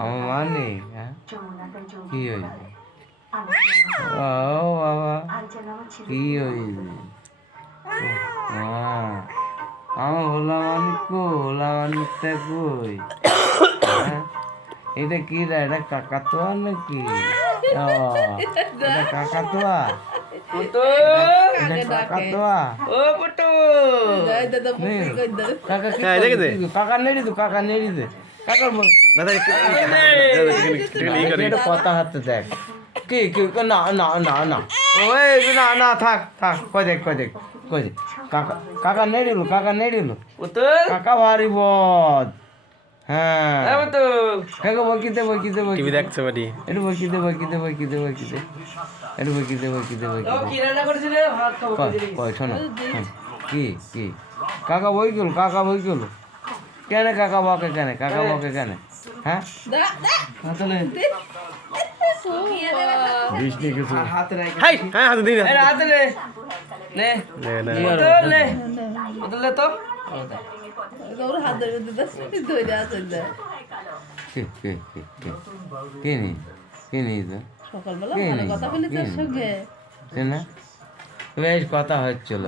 আমার মা নেই, হ্যাঁ কি হয়েছে? ও বাবা কি হয়েছে? আমার হোলা মানিক কো, হোলা মানিকটা কই? এটা কি রে? এটা কাকাতুয়া নাকি? এটা কাকাতুয়া? এটা কাকাতুয়া? কাকা নেড়ি দে, কাকা নেড়ি দে, কাকার কথা হাতে দেখ কি কি না না না না ওই না না থাক থাক কই দেখ কই দেখ কই দেখ কাকা কাকা নেড়িল, কাকা নেড়িল, কাকা ভারি বদ। হ্যাঁ কাকা বকিতে বকিতে বকিতে দেখছো বাড়ি একটু বকিতে বকিতে বকিতে বকিতে একটু বকিতে বকিতে বকিতে কই শোনো কি কি কাকা বই গেল, কাকা বই গেল কেন? কাকা বকে কেন? কাকা বকে কেন? হ্যাঁ বিষ নিয়ে কিছু হাতে দিন হাতে লে নে লে লে তো হাত ধরে ধরে আসেন না কে নেই কে নেই তো সকালবেলা ভালো কথা বলেছে সঙ্গে না বেশ কথা হচ্ছিল।